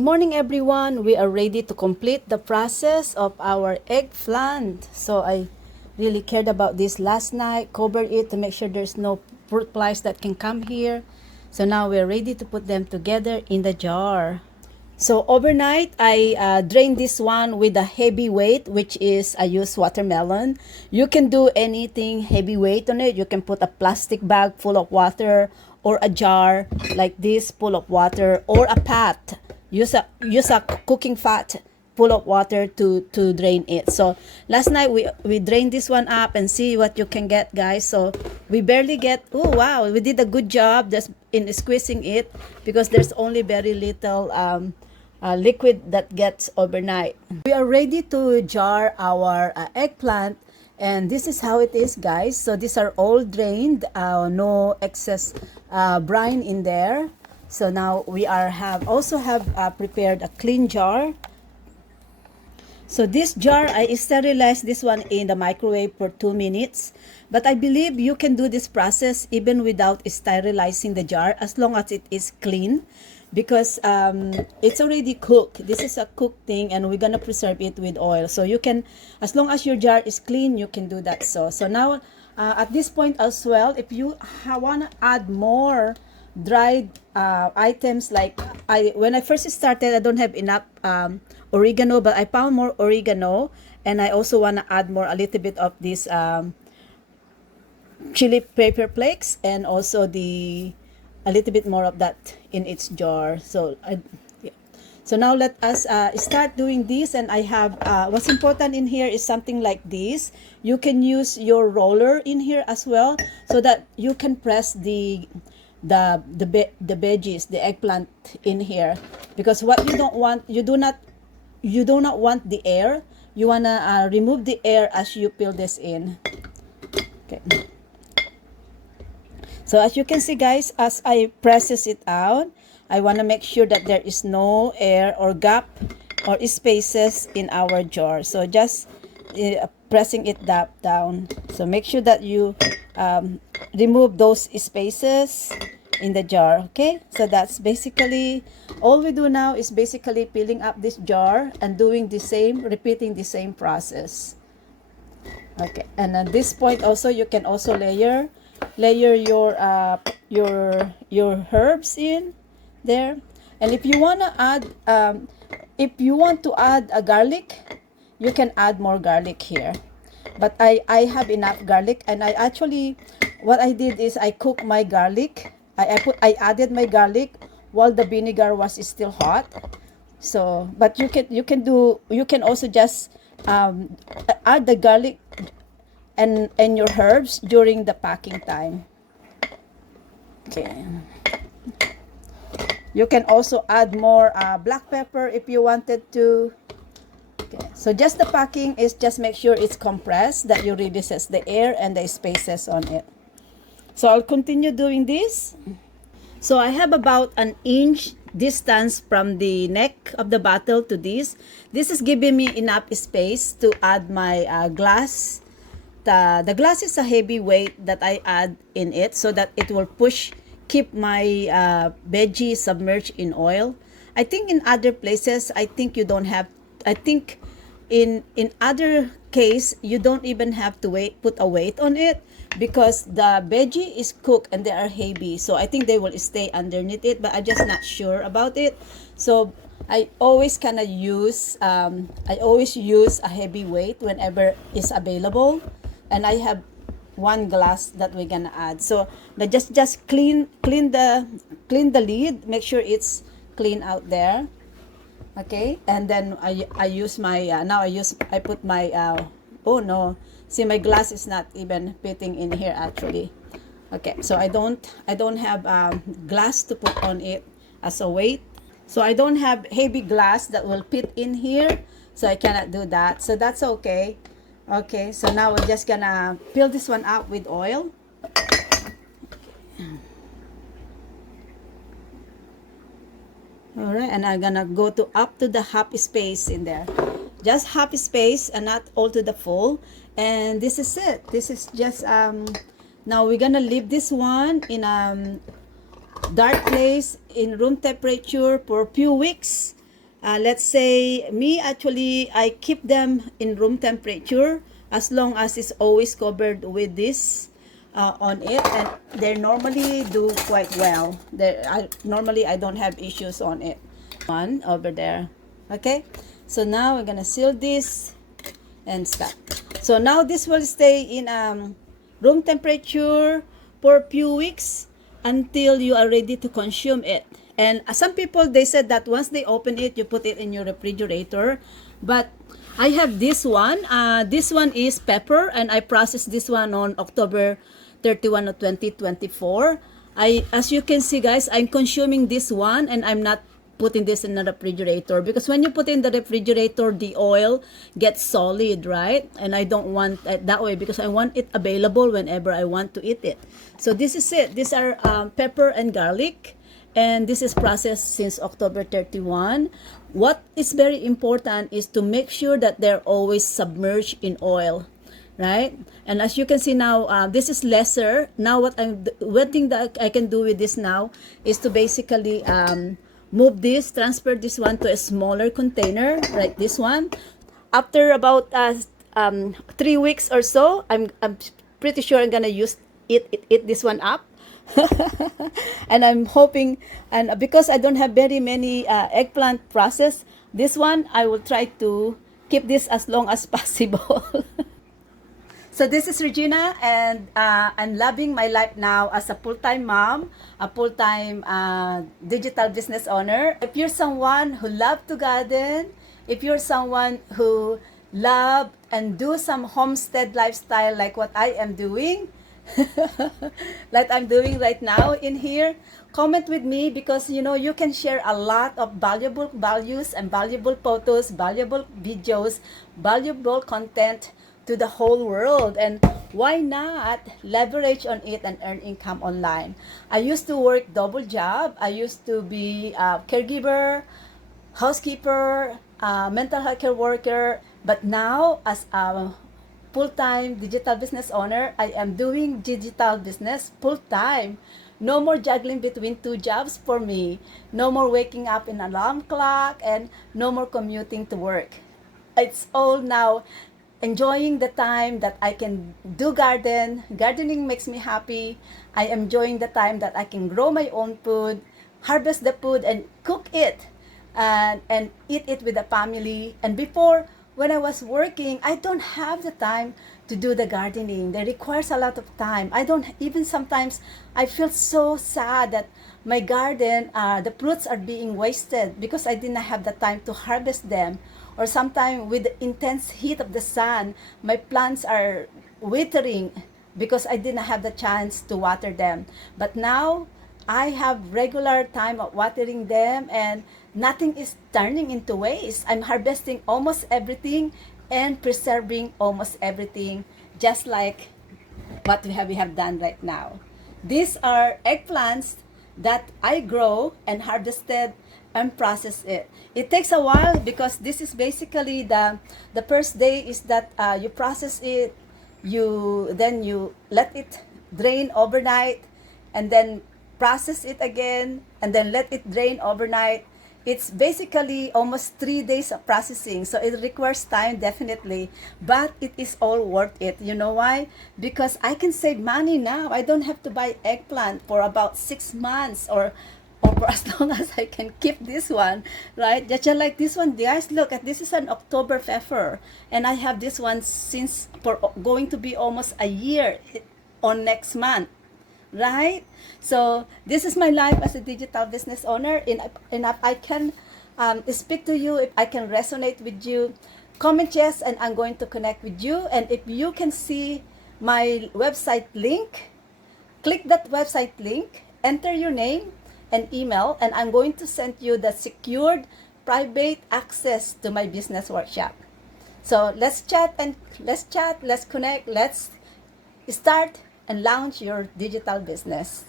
morning everyone. We are ready to complete the process of our eggplant. So I really cared about this last night, covered it to make sure there's no fruit flies that can come here. So now we're ready to put them together in the jar. So overnight, I drained this one with a heavy weight, which is I use watermelon. You can do anything heavyweight on it. You can put a plastic bag full of water or a jar like this full of water or a pot. Use a cooking fat full of water to drain it. So last night we drained this one up and see what you can get, guys. So we barely get, oh wow, we did a good job just in squeezing it because there's only very little liquid that gets overnight. We are ready to jar our eggplant, and this is how it is, guys. So these are all drained, no excess brine in there. So now we also have prepared a clean jar. So this jar, I sterilized this one in the microwave for 2 minutes. But I believe you can do this process even without sterilizing the jar as long as it is clean, because it's already cooked. This is a cooked thing and we're gonna preserve it with oil. So you can, as long as your jar is clean, you can do that. So now at this point as well, if you wanna add more dried items, like when I first started, I don't have enough oregano, but I found more oregano, and I also want to add a little bit of this chili pepper flakes, and also a little bit more of that in its jar. So yeah. So now let us start doing this. And I have what's important in here is something like this. You can use your roller in here as well, so that you can press the veggies, the eggplant in here, because what you don't want, you do not want the air. You wanna remove the air as you peel this in. Okay. So as you can see, guys, as I presses it out, I wanna make sure that there is no air or gap or spaces in our jar. So just pressing it down. So make sure that you remove those spaces in the jar. Okay, so that's basically all we do now, is basically peeling up this jar and doing the same, repeating the same process. Okay, and at this point also you can also layer your herbs in there. And if you want to add a garlic, you can add more garlic here, but I have enough garlic. And I actually, what I did is I cooked my garlic. I added my garlic while the vinegar was still hot. So but you can also just add the garlic and your herbs during the packing time. Okay, you can also add more black pepper if you wanted to. Okay. So just the packing is just make sure it's compressed, that you releases the air and the spaces on it. So I'll continue doing this. So I have about an inch distance from the neck of the bottle to this. This is giving me enough space to add my glass. The glass is a heavy weight that I add in it, so that it will keep my veggie submerged in oil. I think in other places, I think in other case, you don't even have to put a weight on it, because the veggie is cooked and they are heavy. So I think they will stay underneath it, but I'm just not sure about it. So I always use a heavy weight whenever it's available. And I have one glass that we're gonna add. So just clean the lid, make sure it's clean out there. Okay, and then I use my I put my oh no, see, my glass is not even fitting in here actually. Okay, so I don't have glass to put on it as a weight. So I don't have heavy glass that will fit in here, so I cannot do that. So that's okay. Okay, so now we're just gonna fill this one up with oil. All right, and I'm gonna go up to the half space in there, just half space and not all to the full. And this is it. This is just now we're gonna leave this one in dark place in room temperature for a few weeks. let's say me, actually I keep them in room temperature as long as it's always covered with this on it, and they normally do quite well. Normally I don't have issues on it. One over there. Okay, so now we're gonna seal this and stop. So now this will stay in room temperature for a few weeks until you are ready to consume it. And some people, they said that once they open it, you put it in your refrigerator. But I have this one. This one is pepper, and I processed this one on October 31 of 2024. As you can see, guys, I'm consuming this one, and I'm not putting this in the refrigerator, because when you put in the refrigerator, the oil gets solid, right? And I don't want it that way, because I want it available whenever I want to eat it. So this is it. These are pepper and garlic, and this is processed since October 31. What is very important is to make sure that they're always submerged in oil, right? And as you can see now, this is lesser. Now one thing that I can do with this now is to basically transfer this one to a smaller container, like this one. After about 3 weeks or so, I'm pretty sure I'm gonna eat this one up. And I'm hoping, and because I don't have very many eggplant process, this one I will try to keep this as long as possible. So this is Regina, and I'm loving my life now as a full-time mom, a full-time digital business owner. If you're someone who loves to garden, if you're someone who love and do some homestead lifestyle like what I am doing, like I'm doing right now in here, comment with me, because you can share a lot of valuable values and valuable photos, valuable videos, valuable content to the whole world. And why not leverage on it and earn income online? I used to work double job. I used to be a caregiver, housekeeper, mental health care worker, but now as a full-time digital business owner, I am doing digital business full-time. No more juggling between 2 jobs for me. No more waking up in an alarm clock, and no more commuting to work. It's all now enjoying the time that I can do garden. Gardening makes me happy. I am enjoying the time that I can grow my own food, harvest the food, and cook it, and eat it with the family. And before, when I was working, I don't have the time to do the gardening. That requires a lot of time. I don't even, sometimes I feel so sad that my garden, the fruits are being wasted because I didn't have the time to harvest them. Or sometimes with the intense heat of the sun, my plants are withering because I didn't have the chance to water them. But now I have regular time of watering them, and nothing is turning into waste. I'm harvesting almost everything and preserving almost everything, just like what we have done right now. These are eggplants that I grow and harvested and process it. It takes a while, because this is basically the first day is that you process it, then you let it drain overnight, and then process it again, and then let it drain overnight. It's basically almost 3 days of processing, so it requires time, definitely, but it is all worth it. You know why? Because I can save money now. I don't have to buy eggplant for about 6 months, or for as long as I can keep this one, right? Just like this one, guys, look at this. Is an October pepper, and I have this one since for going to be almost a year on next month, right? So this is my life as a digital business owner, and if I can speak to you, if I can resonate with you, comment yes, and I'm going to connect with you. And if you can see my website link, click that website link, enter your name and email, and I'm going to send you the secured private access to my business workshop. So let's chat, let's connect, let's start and launch your digital business.